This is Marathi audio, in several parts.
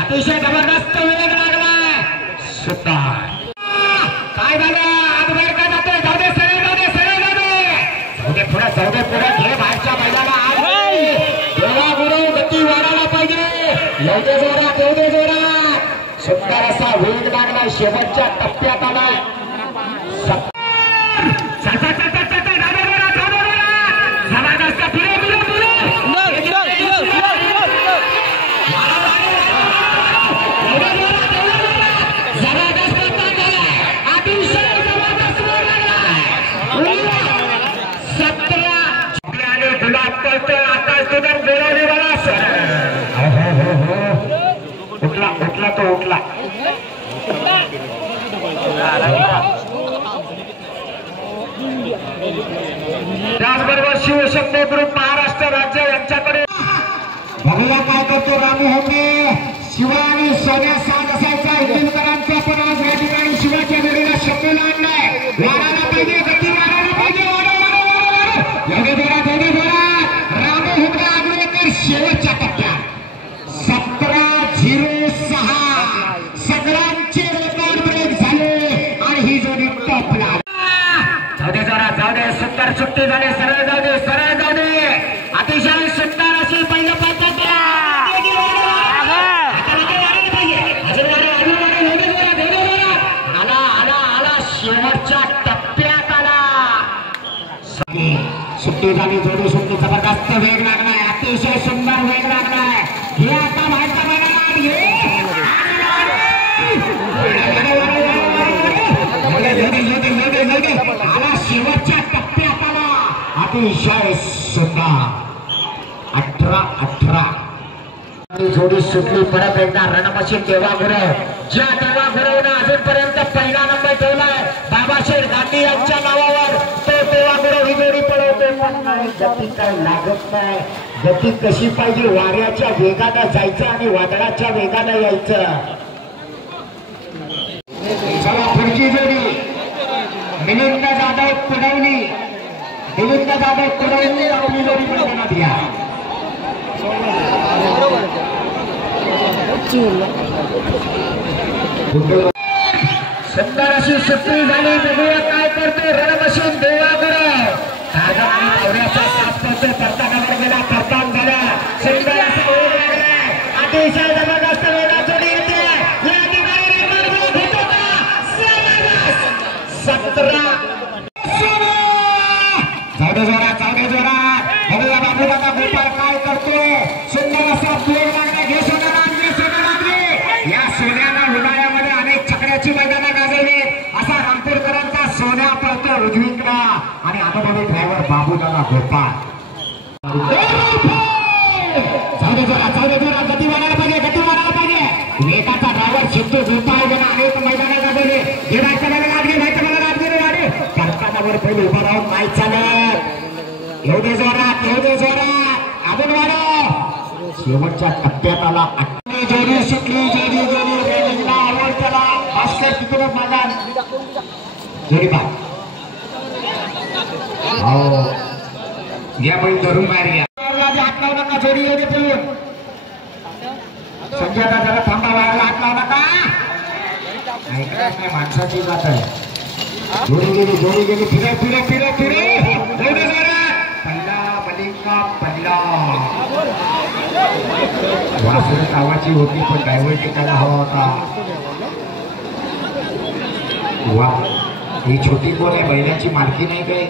अतिशय जबरदस्त वेग लागलाय सुतार काय झालं आत बाहेर का जातोय जाऊ दे सरळ जाऊ दे सरळ जाऊ दे जाऊ दे पुढे घे बाहेरच्या बैलाला देवा गुरु गती वाढायला पाहिजे येऊ दे जोरात सुंदर असा वेग लागलाय शेवटच्या टप्प्यात आलाय जबरदस्त पुढे उठला तो उठला त्याचबरोबर शिवशक्ती ग्रुप महाराष्ट्र राज्य यांच्याकडे बघूया काय करतो रामू होते शिवा आणि सोन्या साथ असायचा इंजिनकरांचा पण आज या ठिकाणी शिवाच्या जोडीला शब्द लागलाय वाढायला पाहिजे गती वाढायला पाहिजे रामू हुकला अग्रेकर शेवटच्या टप्प्यात 17:06 सगळ्यांचे रेकॉर्ड ब्रेक झाले आणि ही जोडी टॉपला जाऊ दे सुंदर सुट्टी झाली सरळ जाऊ दे अतिशय सुंदर अशी पहिलं पद्धत आला शेवटच्या टप्प्यात आला सुट्टी झाली जोडी सुट्टी जबरदस्त वेग लागलाय अतिशय सुंदर वेग लागलाय हे आता बाहेरच्या आला शेवटच्या टप्प्यात आला अतिशय सुंदर 18 जोडी सुटली परत एकदा रणमशीन देवा गुरव ज्या देवा गुरवनं अजूनपर्यंत पहिला नंबर ठेवलाय बाबाशेठ गांधी यांच्या नावावर तो देवा गुरव ही जोडी पळवते पण नाही गती काय लागत नाही गती कशी पाहिजे वाऱ्याच्या वेगानं जायचं आणि वादळाच्या वेगानं यायचं चला पुढची जोडी मिलिंद जाधव कुडवली आपली जोडी मैदानात घ्या सुंदर अशी सुट्टी झाली बघूया काय करते रणमशीन देवा गुरव करताना गेला करतान झाला सुंदर असा वेग लागलाय अतिशय जबरदस्त वेगात जोडी येते या ठिकाणी रेकॉर्ड ब्रेक होतो का 17 जाऊ दे जोरात बघूया बाबू दादा गोपाळ काय करतो सुंदर असा वेग लागला घे सोन्याला या सोन्यानं उन्हाळ्यामध्ये अनेक चकड्याची मैदानं गाजवली असा रामपूरकरांचा सोन्या पळतो उजवीकडा आणि अनुभवी ड्रायव्हर बाबू दादा गोपाळ जाऊ दे जोरात गती वाढायला पाहिजे वेगाचा ड्रायव्हर सिद्धू गोपाळ ज्यांना अनेक मैदानं गाजवली घेवायचं मला लाभ घे वाढे करतानावर पहिले उभा राहून नाही चालत येऊ दे जोरात अजून वाढव शेवटच्या टप्प्यात आला जोडी सुटली जोडी रेलिंगला आवडत्याला भास्कर तिकडे मैदान जोडी बा हो घ्या बैल धरून बाहेर घ्या हात लावू नका जोडी येऊ दे पळून संजय दादा थांबा बाहेरला हात लावू नका ऐकत नाही माणसाची जात आहे जोडी गेली फिरे पहिला वासुर कावाची होती पण ड्रायव्हर टिकायला हवा होता वा ही छोटी कोण आहे बैलाची मालकी नाही काय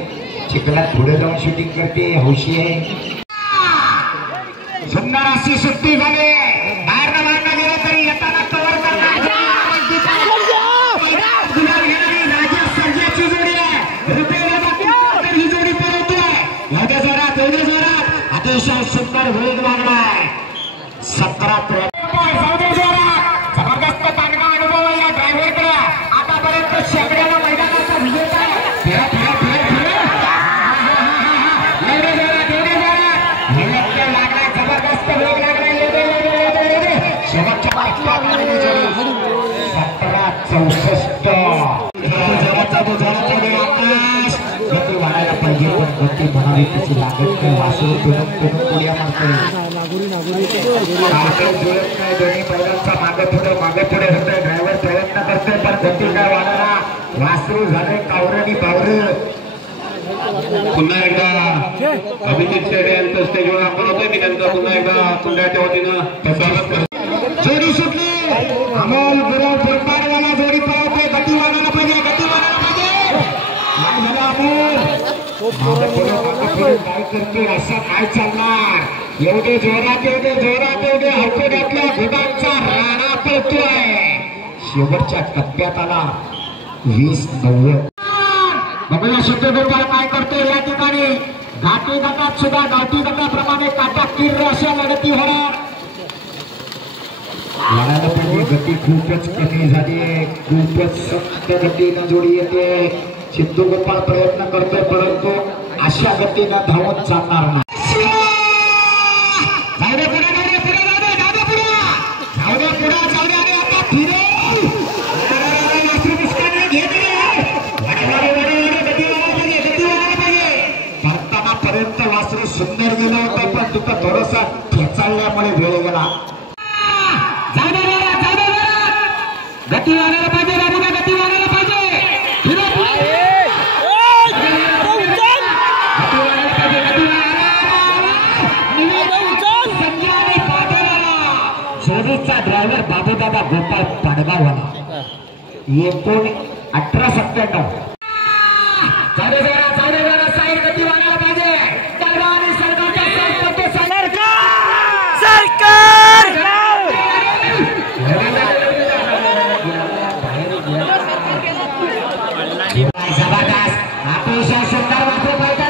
चिखलात पुढे जाऊन शूटिंग करते हौशी आहे सुंदर अशी सुट्टी झाली बाहेर गेलं तरी येताना कव्हर करणार सर्जाची जोडी आहे ही जोडी पळवतोय जोरात अतिशय सुंदर वेग लागलाय 17 जबरदस्त तांडगा अनुभव आहे या ड्रायव्हरकडे आतापर्यंत शेकड्याला मैदानाचा विजेता लागलाय जबरदस्त वेग लागलाय शेवटच्या 64 आकाश गती वाढायला पाहिजे पण गती म्हणावी तशी लागत नाही वासरू पुढे मारतोय दोन्ही बैलांचा मागे पुढे होतोय ड्रायव्हर प्रयत्न करतोय पण गती काय वाढायला वासरू झाले कावरणी बावर पुन्हा एकदा अभिजित शेडे यांचं स्टेजवर आपण होतोय मी त्यांचा पुन्हा एकदा पुण्याच्या वतीनं स्वागत करतो जोडी सुटली अमोल गुरव फुटबारवाला जोडी पळवतोय गती वाढायला पाहिजे अमोल काय करतोय असं काय चालणार एवढे जोरात हरकोड्यातल्या घोडांचा राणा पळतोय शेवटच्या टप्प्यात आला 20-90 बघूया शुद्धगोपाळ काय करतोय या ठिकाणी घाटी गटात सुद्धा गावठी गटाप्रमाणे काटा तीव्र अशा लढती होणार लढायला पाहिजे गती खूपच कमी झाली आहे खूपच सक्त गतीनं जोडी येते सिद्धूगोपाळ प्रयत्न करतोय परंतु अशा गतीनं धावून चालणार नाही पर्यंत वासरू सुंदर गेलं होतं पण तिथं थोडसा खेचाळल्यामुळे वेळ गेला गती वाढायला पाहिजे बाबूला गती वाढायला पाहिजे जोडीचा ड्रायव्हर बाबूदादा गोपाळ पाडगाववाला 19-18-97 साईड गती वाढायला पाहिजे जबरदस्त अतिशय सुंदर वासरू पाहिजे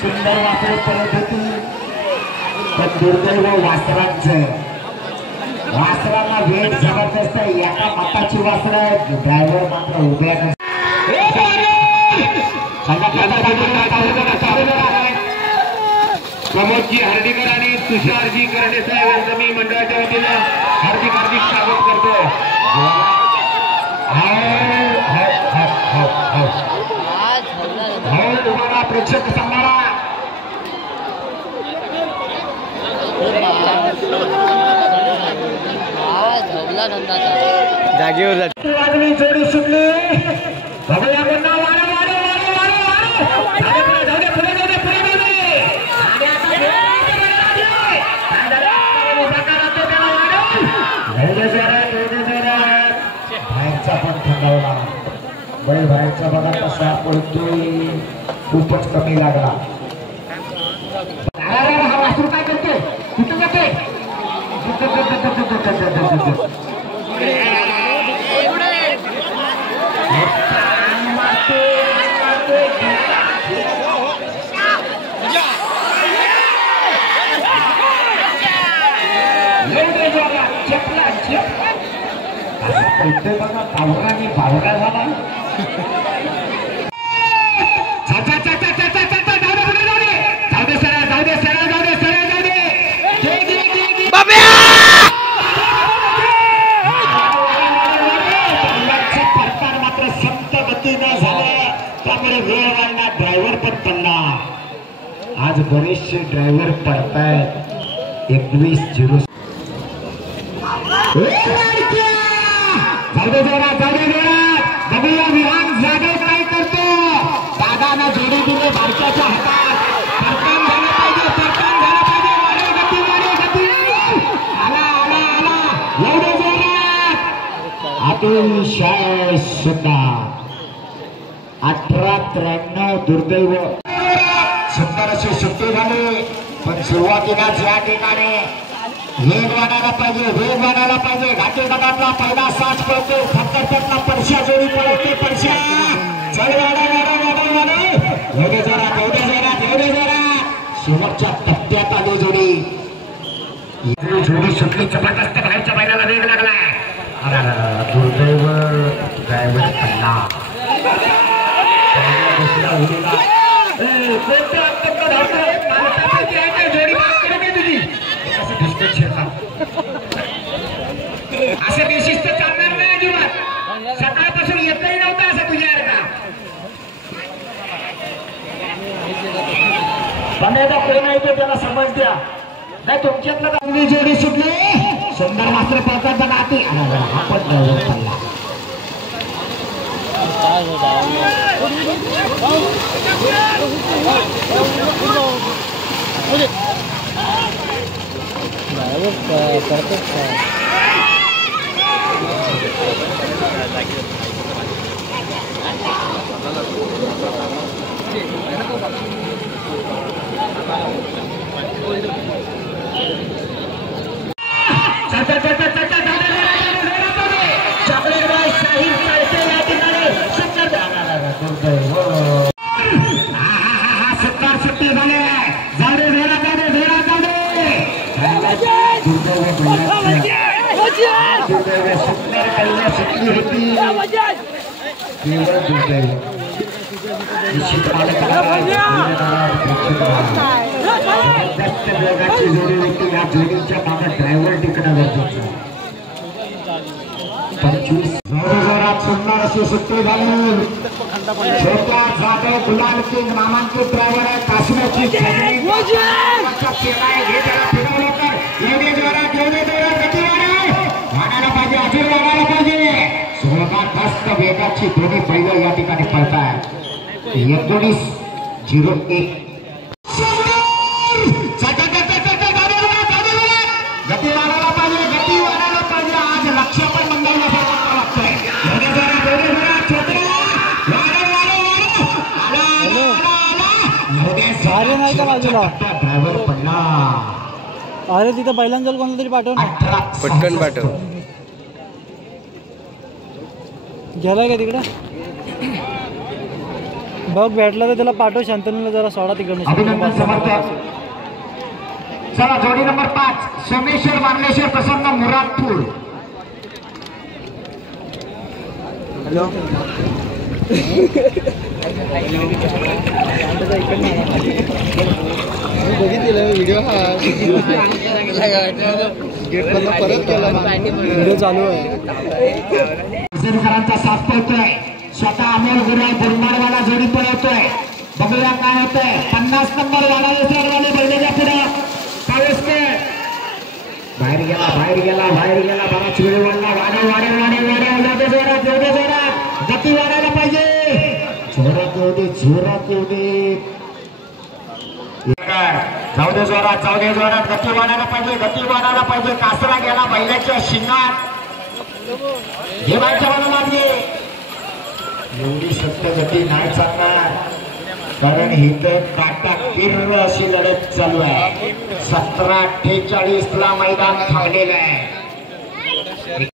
सुंदर वासरू परत होती पण दुर्दैव वासरांचं वासरांना वेट जबरदस्त एका मताची वासर ड्रायव्हर मात्र उभ्या प्रमोदजी हर्डीकर आणि तुषारजी करडे साहेब यांचं मी मंडळाच्या वतीनं हार्दिक स्वागत करतो तुम्हाला प्रेक्षक सांगणारा जागेवर जोडी सुटली बाहेरचा पण थंडावला बैल बाहेरचा बघा कसा पडतोय खूपच कमी लागला हा वासरू काय करतोय कुठं जातोय बघा कावराने बावरा झाला मात्र संत गतीनं झालं त्यामुळे वेळ वाढला ड्रायव्हर पण पडला आज बरेचसे ड्रायव्हर पडतायत 21-0 बघूया विहान जाधव काय करतो दादाना जोडी दिले बारक्याच्या हातात परतान झालं पाहिजे आला एवढं जोरात अतिशय सुद्धा 18-93 दुर्दैव सुंदर अशी सुट्टी झाली पण सुरुवातीलाच या ठिकाणी वेग वाढायला पाहिजे घाटी गटातला पहिला साथ पळतो फक्करपटला परश्या जोडी पळवते परश्या चढ वाढा एवढे जोरात शेवटच्या टप्प्यात आली जोडी सुटली जबरदस्त बाहेरच्या बैलाला वेग लागलाय दुर्दैव ड्रायव्हर पडला असं बेशिस्त चालणार नाही अजिबात. सकाळपासून येतही नव्हता असं तुझ्या बनेदा कोण आहे तो त्याला समज द्या. नाही तुमच्यातलं चांगली जोडी सुटली. सुंदर मात्र पळतात बघा आती. आपण पडला चॉकलेट बॉय साहिल चालते या ठिकाणी सुंदर सुंदर सुट्टी झाले. जाऊ दे जोरा जाऊ दे जोरा जाऊ दे. सुंदर पहिल्या सुटली होती. केवळ दुर्दैव जबरदस्त वेगाची जोडी होती. या जोडीच्या मागे ड्रायव्हर टिकणं गरजेचं. 25 जोरात सुंदर अशी सुट्टी झाली. छोट्या जाधव गुलाल किंग नामांकित ड्रायव्हर आहे. काश्मीरची एवढे जोरात गती वाढायला पाहिजे. अजून वाढायला पाहिजे. जबरदस्त वेगाची दोन्ही पहिलं या ठिकाणी पळताय. 19-01 गती वाढायला पाहिजे. गती वाढायला पाहिजे. आज लक्ष पण मंदावलं लागतंय. ड्रायव्हर पडला. अरे तिथं बैलांजल कोणाला तरी पाठव ना. पटकन पाठव. गेलाय का तिकडे बघ. भेटला तर त्याला पाठव. शांतनुला जरा सोडा तिकडे. चला जोडी नंबर 5 सोमेश्वर मार्लेश्वर प्रसन्न मुरादपूर. हॅलो बघितलेला व्हिडिओ. परत केला व्हिडिओ चालू आहे. करांचा साथ पळतोय. स्वतः अमोल गुराय बुरमाडवाला जोडी पळवतोय. बघूया काय होतंय. 50 नंबर वाला बैलाच्या पुढे पावसकर बाहेर गेला बराच वेळ वाढला. वाढव जोरात गती वाढायला पाहिजे. जोरात येऊ दे. जाऊ दे जोरात गती वाढायला पाहिजे. कासरा गेला बैलाच्या शिंगात. हे बायच्या मला लागले. एवढी सत्य गती नाही चालणार. कारण इथं काटा किर्र अशी लढत चालू आहे. 17-48 ला मैदान थांबलेलं आहे.